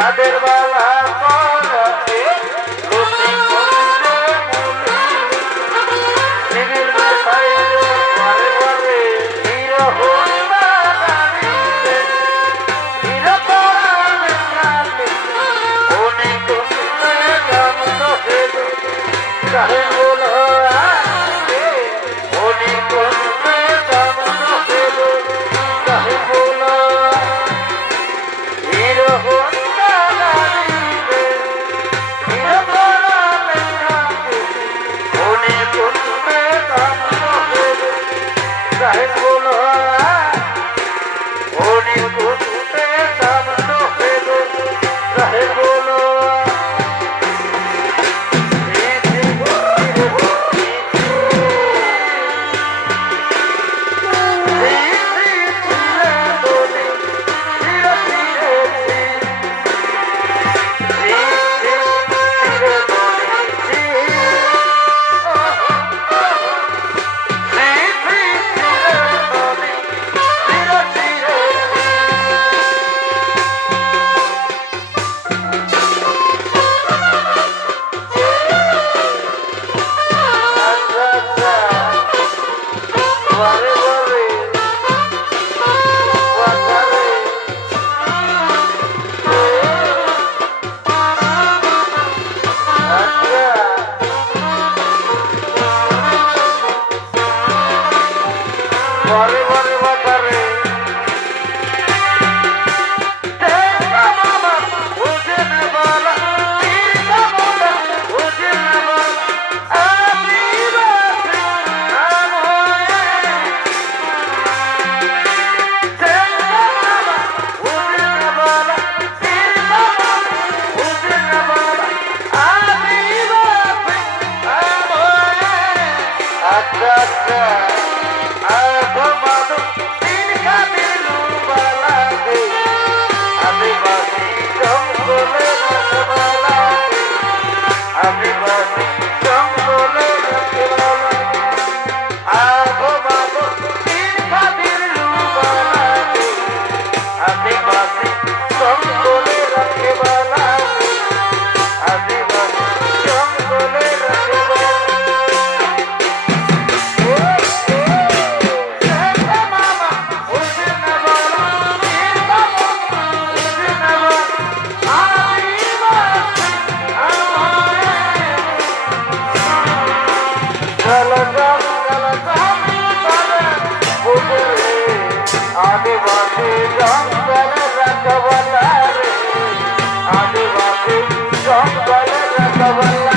ছাদের বালা করে লুটি করে নিবিল মাথায় বারে বারে হিরো হইবা জানিতে হিরো পরাণে নাতে অনেক শুনে জানত হেদ চাহে বলো আগে অনেক শুনে জানত হেদ চাহে বলো হিরো হইবা জানিতে হিরো পরাণে নাতে অনেক শুনে জানত হেদ চাহে বলো অনেক শুনে জানত হেদ চাহে বলো आदिवासी जंगल रखवाला रे आदिवासी जंगल रखवाला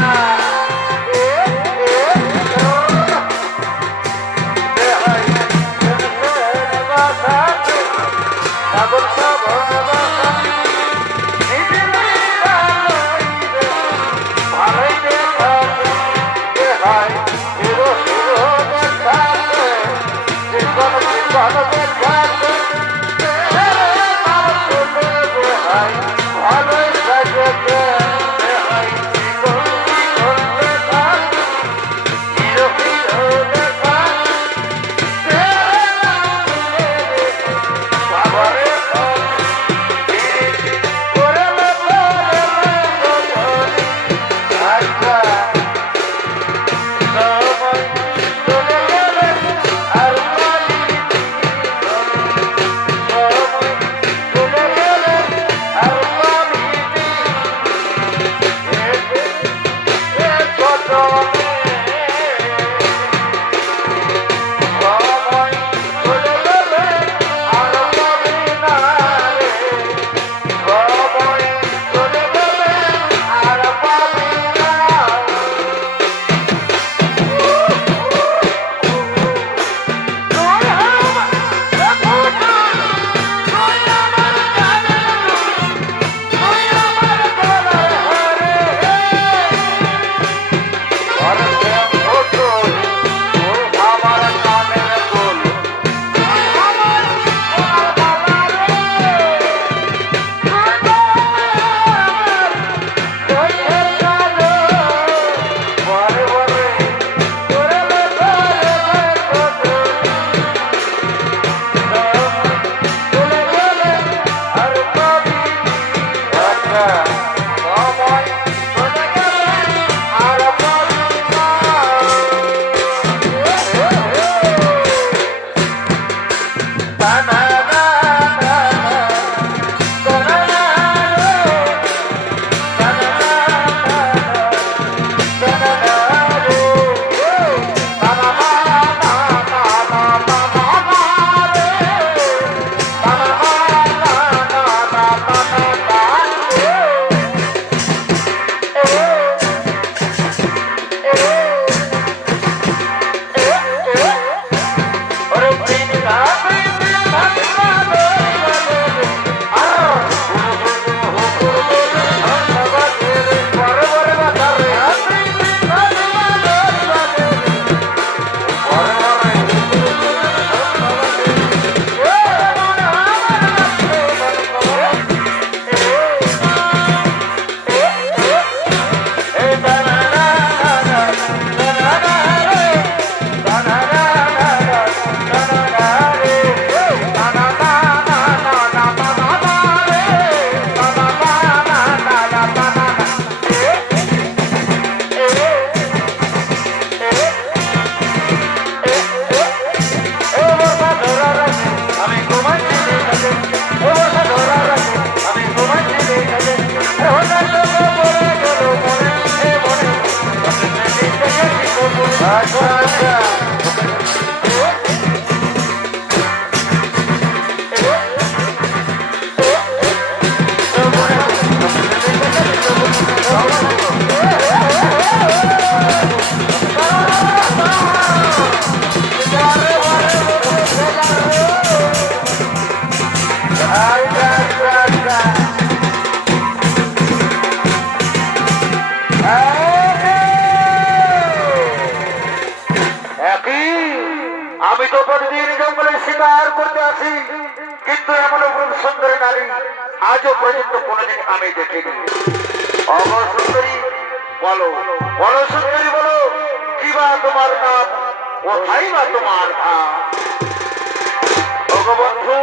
তো প্রতিদিন জঙ্গলে শিকার করতে আসি, কিন্তু এমন রূপ সুন্দরী নারী আজও পর্যন্ত কোনোদিন আমি দেখিনি। অবসুন্দরী বলো, বলো সুন্দরী বলো, কি বা তোমার নাম, কোথায় বা তোমার ধাম? ওগো বন্ধু,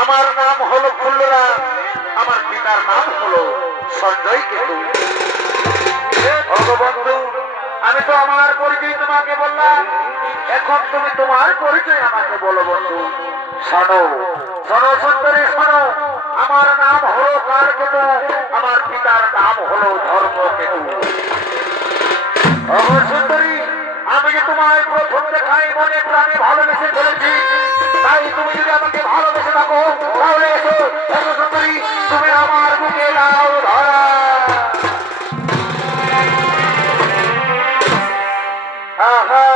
আমার নাম হলো ফুল্লরা, আমার পিতার নাম হলো সঞ্জয় কেতু। ওগো বন্ধু, আমি তো আমার পরিচয় তোমাকে বললাম, এখন তুমি তোমার পরিচয় আমাকে বলো বন্ধু। শোনো শোনো সুন্দরী শোনো, আমার নাম হলো কালকেতু, আমার পিতার নাম হলো ধর্মকেতু। ওগো সুন্দরী, আমি যে তোমায় প্রথম দেখাই মনে প্রাণে ভালোবেসে ফেলেছি, তাই তুমি যদি আমাকে ভালোবেসে থাকো তাহলে এসো, এসো সুন্দরী, তুমি আমার বুকে দাও ধরা। আহা,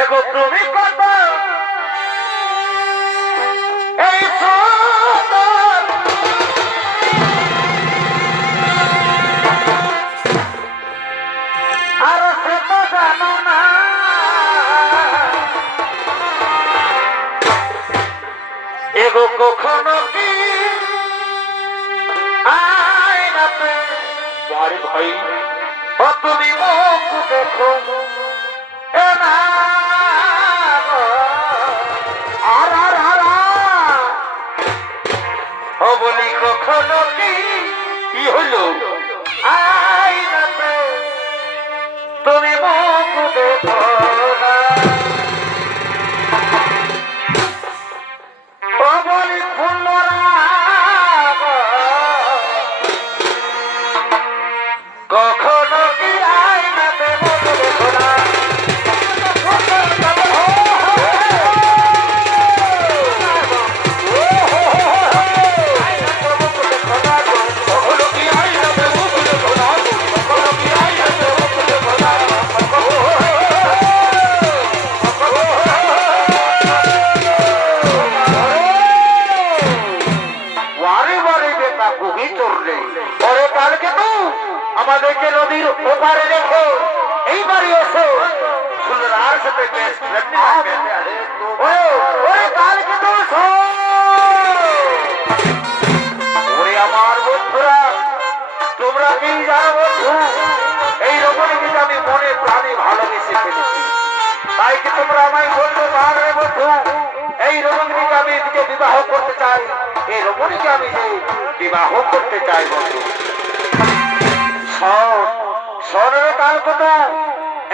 এগো তুমি কত এই সুন্দর, আর সে তো জানো না, এগো কখনো কি আয়নাতে বাড়ি ভাই ও তুমি মুখ দেখো এ না গো, আর আর আর ও বলি কখনো কি হলো আয়নাতে তুমি মুখ দেখো না, ও বলি ফুল্লরা গো, কখনো কি আয়নাতে মুখ দেখো না। আমাদেরকে নদীর ওপারে রেখো, এইবারই এসো ফুলরার সাথে ওরে আমার বন্ধুরা, তোমরা কি জানো বন্ধু, এই রমণীকে আমি মনে প্রাণে ভালোবেসে ফেলেছি, তাই কি তোমরা আমায় বলতে পারবে বন্ধু, এই রমণীকে আমি এদিকে বিবাহ করতে চাই, এই রমণীকে আমি যে বিবাহ করতে চাই বন্ধু। শোনে কালকটা,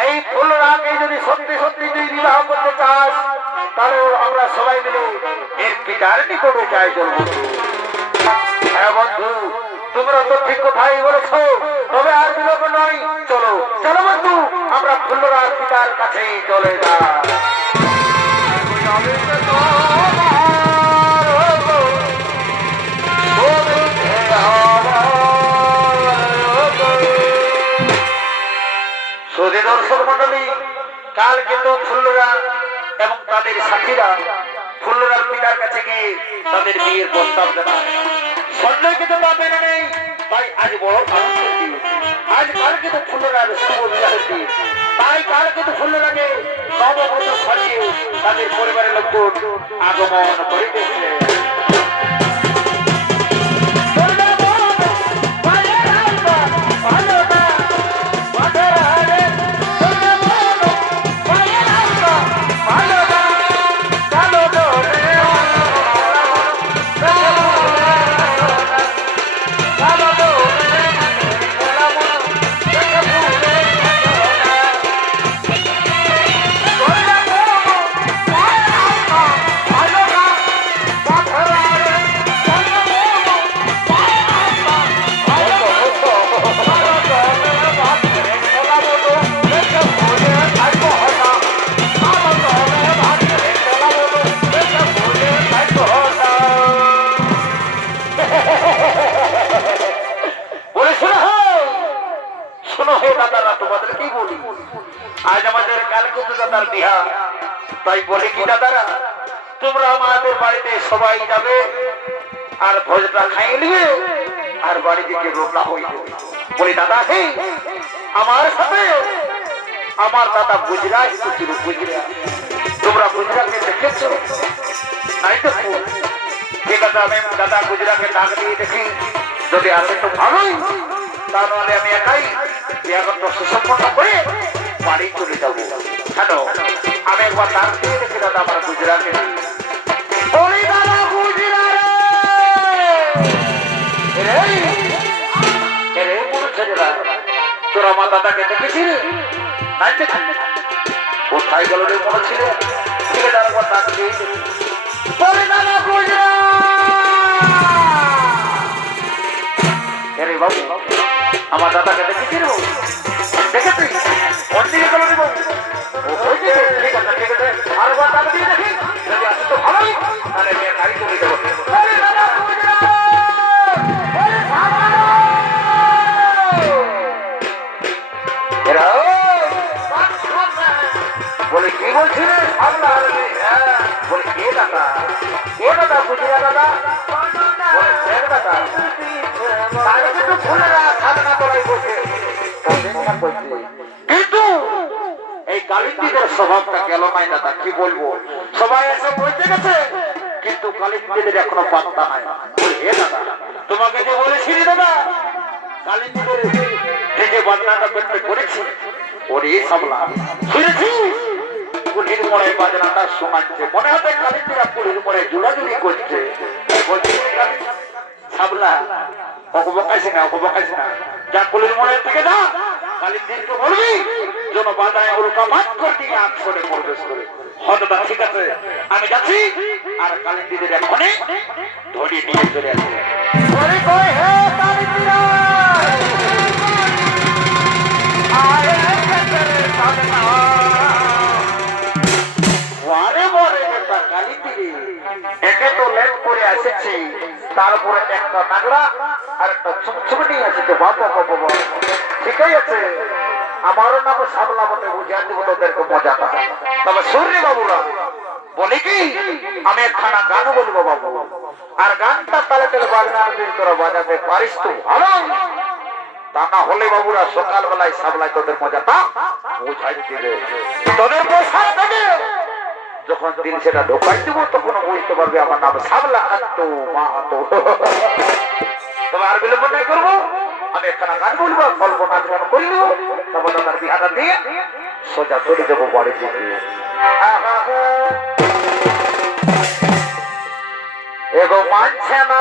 এই ফুলরাকে যদি সত্যি সত্যি তুই বিবাহ করতে চাস, তাহলে আমরা সবাই মিলে এর পিতার নিকটে যাই বলবো। হ্যাঁ বন্ধু, তোমরা তো ঠিক কথাই বলেছো, তবে আর বিলম্ব নয়, চলো চলো বন্ধু, আমরা ফুলরার পিতার কাছেই চলে যাই। দর্শক মন্ডলী, কালকে তো ফুল্লরা এবং তাদের সাথীরা ফুল্লরার পিতার কাছে গিয়ে তাদের বিয়ের প্রস্তাব জানায়। সঞ্জয়কে তো তা মেনে নেই, তাই আজ বড় আনন্দের দিন, আজ কালকে তো ফুল্লরার শুভ বিবাহের দিন, তাই কালকে তো ফুল্লরাকে নববধূ সাজিয়ে তাদের পরিবারের লোকজন আগমন করিতেছে। আজ আমাদের কালকুত দাদার বিহা, তাই বলে কি দাদারা, তোমরা আমাদের বাড়িতে সবাই যাবে আর ভোজটা খাইয়ে নিবে আর বাড়ি দিকে রোনা হয়ে যাবে। বলি দাদা, হে আমার সাথে আমার দাদা গুজরা এসেছিল গুজরা। তোমরা গুজরাকে দেখেছো? নাই তো? ঠিক আছে, আমি দাদা গুজরাকে ডাক দিয়ে দেখি, যদি আসে তো ভালোই, তা নাহলে আমি একাই বিয়াগত সুসম্পন্ন করে বাড়ি চলে যাবো। হ্যালো, আমি একবার ডাক দিয়ে দেখি দাদা আমার গুজরাকে। বলি দাদা গুজরা রে পুরো ছেলেরা, তোর আমার দাদাকে দেখেছিস? নাই দেখি। কোথায় গেল রে মনে ছিল? ঠিক আছে, একবার ডাক দিয়ে বলি দাদা গুজরা। আরে বাবু, আমার দাদাকে দেখেছি রে বাবু? দেখেছি? কোন দিকে গেল রে বাবু? ওই দিকে? ঠিক আছে, ঠিক আছে, আরেকবার ডাক দিয়ে দেখি, যদি আসে তো ভালোই, তাহলে আমি গাড়ি চলে যাবো। বলি দাদা গুজরা, বলি সাবলা। এরা বলে কি বলছিলেন? সাবলা। বলে কে দাদা? কে দাদা? গুজরা দাদা? বলে শেখ দাদা। কিন্তু এই কালিন্দীদের স্বভাবটা গেল নাই দাদা, কি বলবো? সবাই এসে বলতে গেছে, কিন্তু কালিন্দীদের এখনো পাত্তা নাই। হে দাদা, তোমাকে যে বলেছিলি দাদা, কালিন্দীদের যে বাজনাটা করতে করেছি, ওরে সাবলা শুনেছি কুলির মোড়ে বাজনাটা শোনাচ্ছে। মনে হচ্ছে কালিন্দীরা কুলির মোড়ে জুলাজুলি করছে। বলছি সাবলা, বকাইছি না, বকাইছি না, যা কুলির মোড়ের থেকে যা, কালিন্দীরকে বলবি যেন বাজায় উল্কা মাত করে দিয়ে আসরে প্রবেশ করে। হয়তো ঠিক আছে, আমি যাচ্ছি, আর কালিন্দীদের এখনই ধরে নিয়ে চলে আসবে। একে তো লেট করে এসেছি, তারপরে একটা নাগড়া আর একটা চুমচুমনি আছে। তো বাবা বাবা, ঠিকই আছে, আমারও নাম সাবলা বলে বুঝিয়ে দেবো তোদেরকে মজাটা। তবে সূর্য বাবুরা বলে কি, আমি একখানা গান বলবো বাবু, আর গানটা তালে তালে বাজনার দিন তোরা বাজাতে পারিস তো ভালো, তা না হলে বাবুরা সকালবেলায় সাবলায় তোদের মজাটা বুঝাই দিবে। তোদের পয়সা দেবে, যখন দিন সেটা ঢোকাই দেবো তখন বুঝতে পারবে আমার নাম সাবলা কাটতো মাহাতো। তবে আর বিলম্ব নাই করবো, আমি একখানা গান বলবো, গল্প নাচ গান করি নেবো, তারপর তার বিহাটা দিয়ে সোজা চলে যাবো বাড়ি দিকে। এগো মানছে না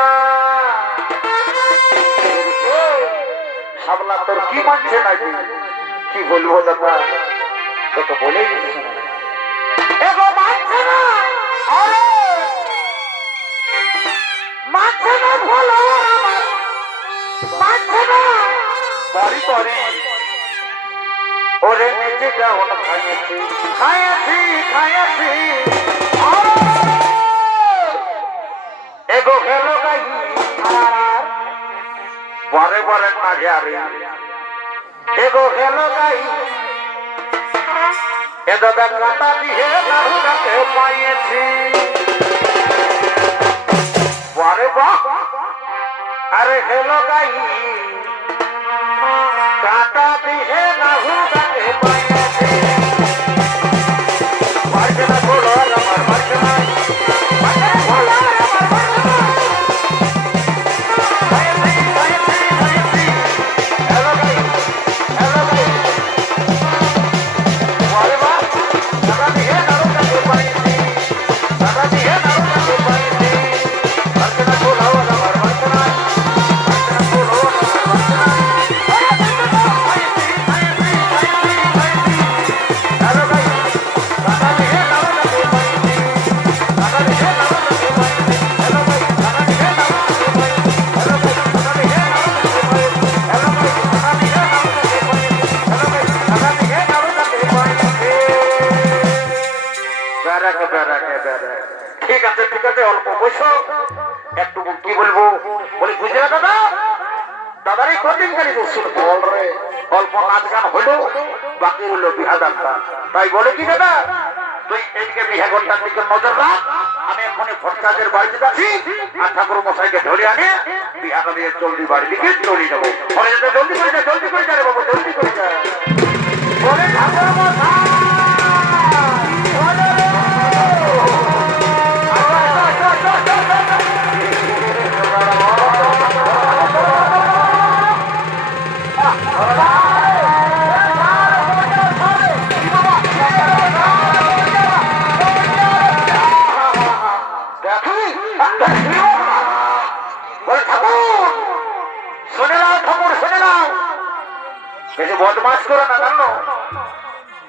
সাবলা, তোর কি মানছে না? কি বলবো দাদা, তোকে বলেই দিচ্ছি না। এগো মানছে না, আরে মানছে না, বলো মানছে না। বাড়ি বাড়ি ওরে নেচে যাও না, খাইয়েছি খাইয়েছি খাইয়েছি। এগো খেলো গাই বারে বারে না ঘারে, এগো খেলো গাই এ দাদা কাটা দিয়ে নাহুটাকে পাইয়েছি। বারে বাহ, আরে খেলো গাই কাটা দিয়ে নাহুটাকে পাইয়েছি। মারছে না বলো আমার, মারছে না বলো আমার, মারছে না। ঠিক আছে ঠিক আছে, অল্প বসো, একটু কি বলবো বলি বুঝলে দাদা, দাদার এই কদিন খালি বসুন বল রে, অল্প নাচ গান হলো, বাকি হলো বিহা দানটা। তাই বলে কি দাদা, তুই এদিকে বিহা ঘন্টার দিকে নজর রাখ, আমি এখনই ভট্টাচার্যের বাড়িতে যাচ্ছি, আর ঠাকুর মশাইকে ধরে আনে বিহাটা দিয়ে জলদি বাড়ি দিকে চলে যাবো। জলদি করে যা, জলদি করে যা রে বাবু, জলদি করে যা। বলে ঠাকুর মশাই কি হলো রে? বদমাস করো না জানো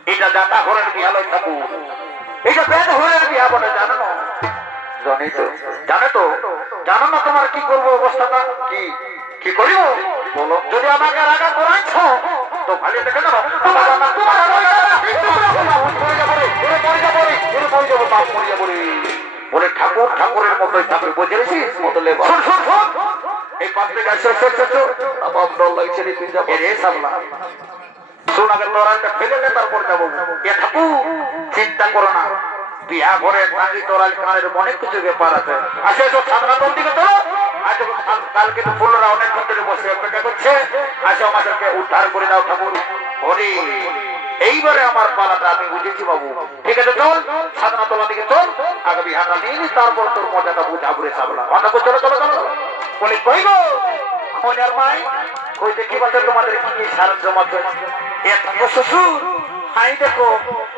এটা দাতা ঘরের বিয়া লই ঠাকুর এটা বেদ ঘরের বিয়া বলে জানো না জানি তো জানো তো জানো না তোমার কি করবো অবস্থাটা কি কি করিব বলো যদি আমাকে রাগা করাইছ তো ভালো দেখে যাবো বলে ঠাকুর ঠাকুরের মতোই ঠাকুর বুঝেছিস মতলে এই পাত্রে গাছে আমার ডর লাগছে রে তুই যাবো রে সামলা শোন আগে তোরালটা ফেলে নে তারপর যাবো এ ঠাকুর চিন্তা করো না বিয়া ঘরে টাঙ্গি তোরাল কানের অনেক কিছু ব্যাপার আছে আসে এসো সামনা তোর দিকে তো আজ কালকে তো ফুলরা অনেক মন্দিরে বসে অপেক্ষা করছে আসো আমাদেরকে উদ্ধার করে দাও ঠাকুর ওরে এইবারে আমার পালাটা আমি বুঝেছি বাবু ঠিক আছে চল সাধনা তোলা দিকে চল আগে বিহাটা নিয়ে নি তারপর তোর মজাটা বুঝাবো রে সাবলা অন্য চলো চলো চলো বলে কই গো মনের মাই কই দেখি বাচ্চা তোমাদের কি সাহায্য মাত্র এত শ্বশুর হাই দেখো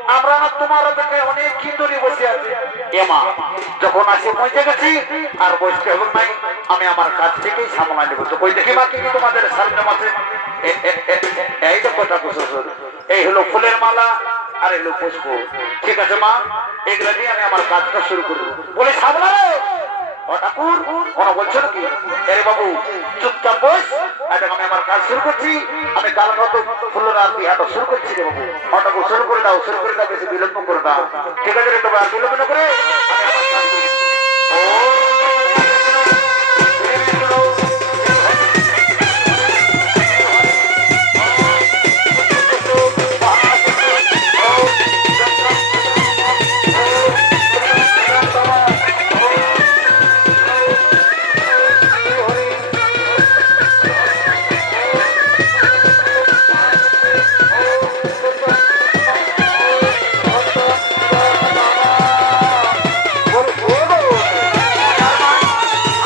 আমরা না তোমার অপেক্ষায় অনেক কি দূরে বসে আছি এমা যখন আসে পৌঁছে গেছি আর বসতে হবে নাই আমি আমার কাছ থেকেই সামলাই নেবো তো কই দেখি মা কি তোমাদের সাহায্য মাত্র এই দেখো ঠাকুর শ্বশুর এই হলো ফুলের মালা আর এলো পুষ্প ঠিক আছে মা এগুলো দিয়ে আমি আমার কাজটা শুরু করবো বলে সামলা ঠাকুর কোনো বলছো নাকি আরে বাবু চুপচাপ বস এখন আমি আমার কাজ শুরু করছি আমি কাল মতো ফুলের আর বিহাটা শুরু করছি রে বাবু ঠাকুর শুরু করে দাও বেশি বিলম্ব করে দাও ঠিক আছে রে তোমার বিলম্ব না করে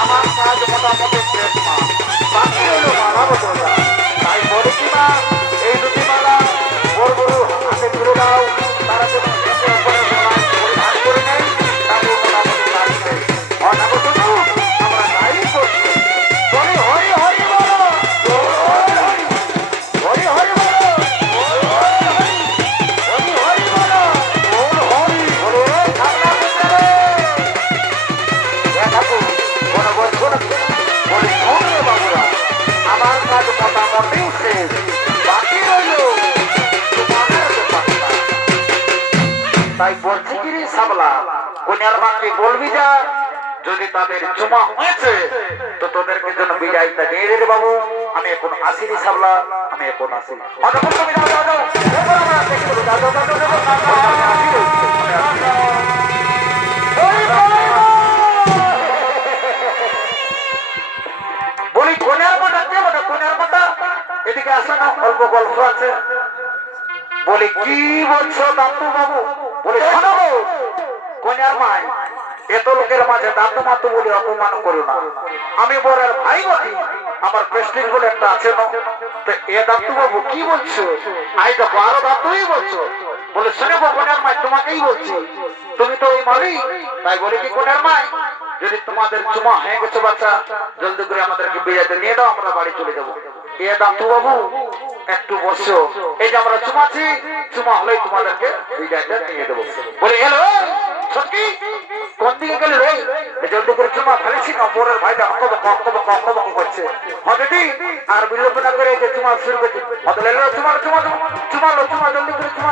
আমি আমার কাজ শুরু তাই বলছি কি রে সাবলা কন্যার মাকে বলবি যা যদি তাদের চুমা হয়েছে তো তোদেরকে জন্য বিদায়টা নিয়ে রে বাবু আমি এখন আসি রে সাবলা আমি এখন আসি বলি কন্যার মাটা কে বলে কন্যার মাটা এদিকে আসে না অল্প গল্প আছে বলি কি বলছো দাদু বাবু বলে শোনো কন্যার মাই এত লোকের মাঝে দাদু মাতু বলে অপমান করো না আমি বড়ের ভাই বলি আমার প্রেস্টিজ বলে একটা আছে না তো এ দাদু বাবু কি বলছো আই দেখো আরো দাদুই বলছো বলে শুনে কন্যার মাই তোমাকেই বলছি তুমি তো ওই মালিক তাই বলে কি কন্যার মাই যদি তোমাদের চুমা হয়ে গেছে বাচ্চা জলদি করে আমাদেরকে বিদায়তে নিয়ে দাও আমরা বাড়ি চলে যাবো এ দাদু বাবু একটু বসো এই যে আমরা চুমাছি চুমা হলেই তোমাদেরকে বিদায়টা নিয়ে দেবো বলে এলো সত্যি কোন দিকে গেলে রে জলদি করে চুমা ফেলেছি না পরের ভাইটা অঙ্কবক করছে হঠাৎই আর বিলম্ব না করে যে চুমা শুরু করছে হঠাৎ এলো চুমা জলদি করে চুমা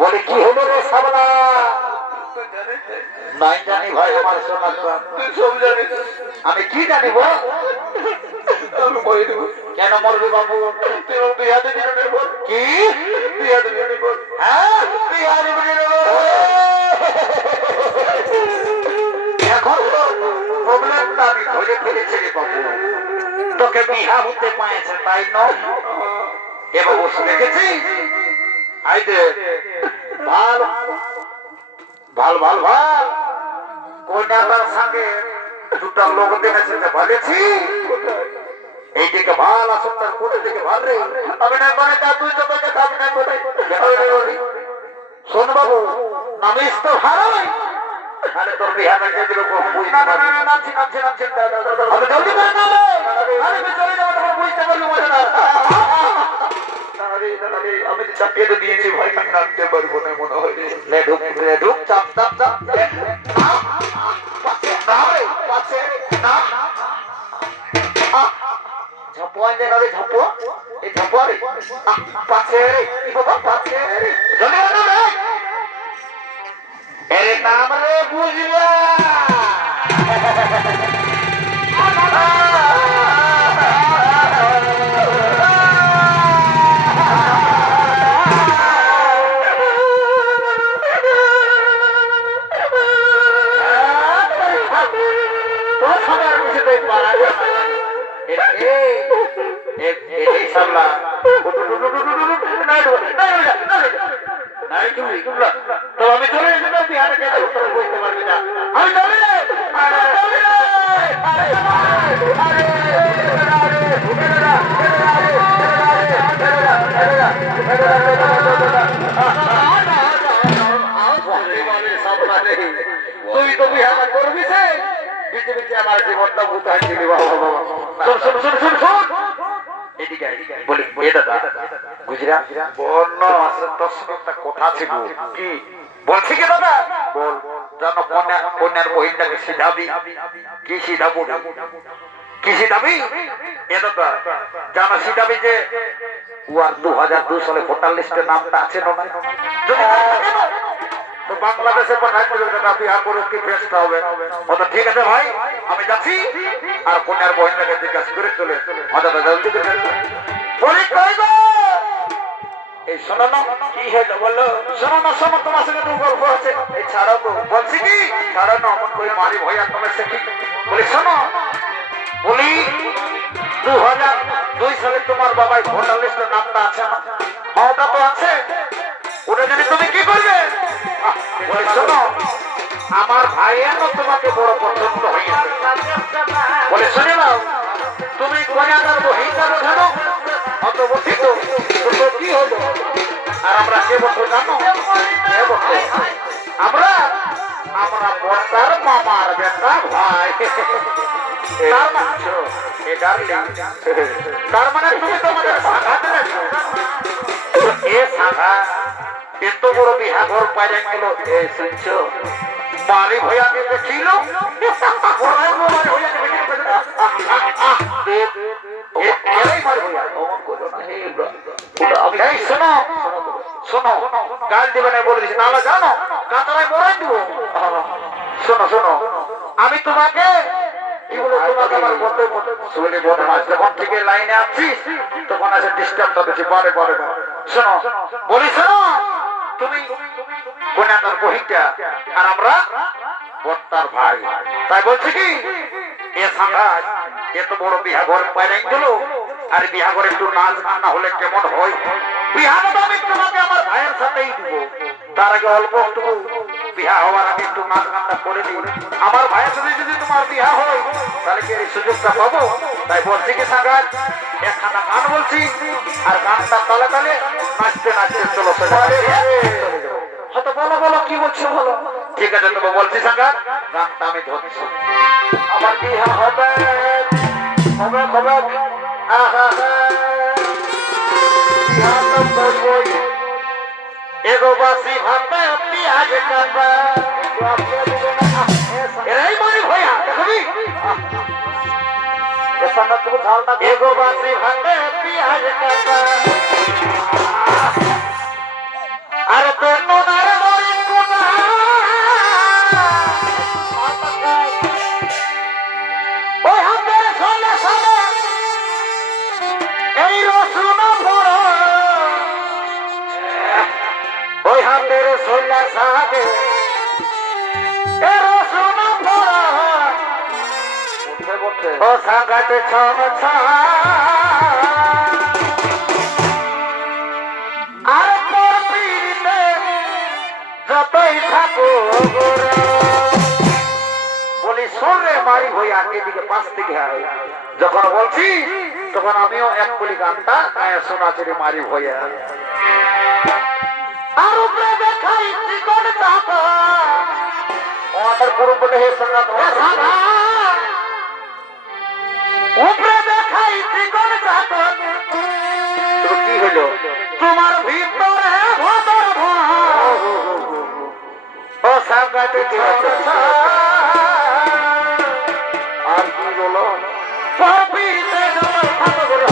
বলে কি হলো রে সাবলা? নাই জানি ভাই আমার সোনার প্রাণ। তুই সব জানিস। আমি কি জানিব? আমি মরে দেব। কেন মরবে বাবু? তুই বিয়া দিবি না বল। কি বিয়া দিবি না বল? হ্যাঁ বিয়া দিবি না বল। এখন তো প্রবলেমটা আমি ধরে ফেলেছি রে বাবু। তোকে বিয়া হতে পাইছে তাই নয়? এ বাবু দেখেছিস? আইদে ভাল ভাল ভাল ভাল কন্যাটার সঙ্গে দুটা লোক দেখেছে ভালেছি এইদিকে ভাল আসল তার কোটে দিকে ভাল রে আমি না মানে তা তুই তো তোকে খাবি না কোথায় শোন বাবু নামিস তো হারাই আরে তোর বিহার কে দিল কোন বুঝ না না না নামছি নামছি নামছি আমি জলদি করে না আরে আমি চলে যাব তখন বুঝতে পারবি মজা না আমি চাপিয়ে তো দিয়েছি ভাই আমি নামতে পারবো না মনে হয় লে ঢুক চাপ চাপ চাপ ঝাপো আনতে না রে ঝাপো এই ঝাপো রে পাছে রে ই বাবা পাছে রে জলে না রে এর নাম রে বুঝলা তো আমি চলে এসেছি বিহারে কেটে উত্তর বুঝতে পারবি না আমি চলে তুই তো বিহার করবি বিচে বিচে আমার জীবনটা বুঝাই দিলি বাবা বাবা শোন শোন শোন শোন এদিকে বলি এ দাদা গুজরাট বন্য আছে তোর সঙ্গে একটা কথা ছিল কি বলছি কি দাদা বল জানো কন্যার বহিনটাকে সিধাবি কি সিধাবো কি সিধাবি এ দাদা জানো সিধাবি যে ওয়ার 2002 সালে ভোটার লিস্টে নামটা আছে না যদি তো বাংলাদেশে পাঠাই দিল দাদা বিহার করে কি ফেসটা হবে তো ঠিক আছে ভাই আমি যাচ্ছি আর কন্যার বহিনটাকে জিজ্ঞাসা করে চলে দাদা জলদি করে বলি কই গো এই শোনো না কি হলো বলো শোনো না শোনো তোমার সঙ্গে তো গল্প আছে এই ছাড়ো তো বলছি কি ছাড়ো না মন কই মারি ভইয়া তোমার সে কি বলি শোনো বলি 2002 সালে তোমার বাবার ভোটার লিস্টে নামটা আছে না ওটা তো আছে ওটা যদি তুমি কি করবে বলি শোনো আমার ভাইয়ের তোমাকে বড় পছন্দ হয়েছে বলে শুনে নাও তুমি কন্যাদার বহিষ্কার জানো অত বর্ধিত তো কি হলো আর আমরা কে বলবো জানো আমরা আমরা বর্তার মামার বেটা ভাই তার মানে তুমি তো আমাদের শাখা দিলে এ শাখা এত বড় বিহা ঘর পাইলে গেল এ শুনছো মারি ভয়াকে দেখিল শোনো শোনো গাল দিবে না বলে দিচ্ছি নাহলে জানো কাতারায় মরাই দিব শোনো শোনো আমি তোমাকে কি বলে তোমাকে আমার বলতে শুনে বদমাস যখন থেকে লাইনে আছিস তখন আছে ডিস্টার্বটা বেশি বারে বারে শোনো বলি শোনো তুমি কন্যাটার বহিটা আর আমরা বর্তার ভাই তাই বলছি কি এ সাঁড়ায় এত বড় বিহা ঘর পাইলে গেল আর বিহা ঘরে একটু নাচ গান না হলে কেমন হয় বিহার আমি তোমাকে আমার ভাইয়ের সাথেই দিব তার আগে অল্প একটু বিয়া হওয়ার আগে একটু নাচ গানটা করে দিই। আমার ভাইয়ের সাথে যদি তোমার বিয়া হয় তাহলে কি এই সুযোগটা পাবো? তাই বলছি কি সাঙ্গাত, একখানা গান বলছি আর গানটা তালে তালে নাচতে নাচতে চলো হয়তো বলো বলো কি বলছো বলো। ঠিক আছে তবে বলছি সাঙ্গাত, গানটা আমি ধরছি। আমার বিয়া হবে হবে হবে আহা বিয়া তো করবই এগো বাসি ভাবে পিয়াজ কাটা এরাই মারি ভয়া দেখবি এসনা তুমি ঝালটা এগো বাসি ভাবে পিয়াজ কাটা আরে তো নোনার মরি কোনা ওই হাতে সোনা সোনা এই রসুন বড় ওই হাতের সোনা সাগে এ রসুন বড় ও সাগাতে ছমছা আর তোর পীড়িতে যতই থাকো বলি সরে মারি হই আগে দিকে পাশ থেকে হয় যখন বলছি তখন আমিও এক কলি গানটা গায়ে শোনা চড়ে মারি হইয়া আর উপরে দেখাই চিকন চাপা ওটার পুরো বলে হে সঙ্গা উপরে দেখাই চিকন চাপা তো কি হলো তোমার ভিতরে ভদর ও সাগাতে আর কি বলো পাপিতে জল ঠাকুর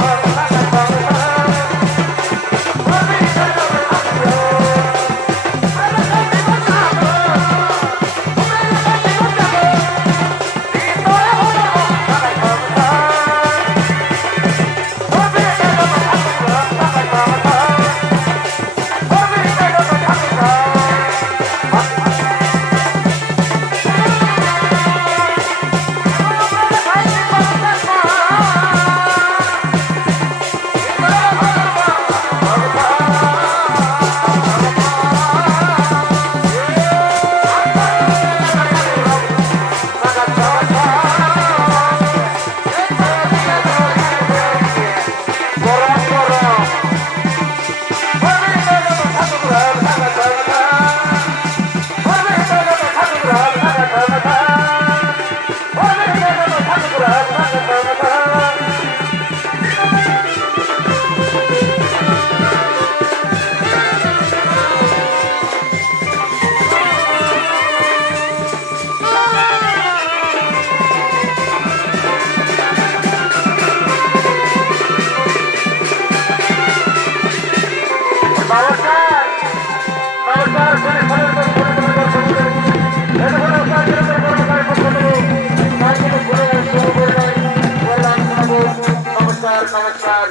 नमस्कार नमस्कार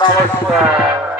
नमस्कार।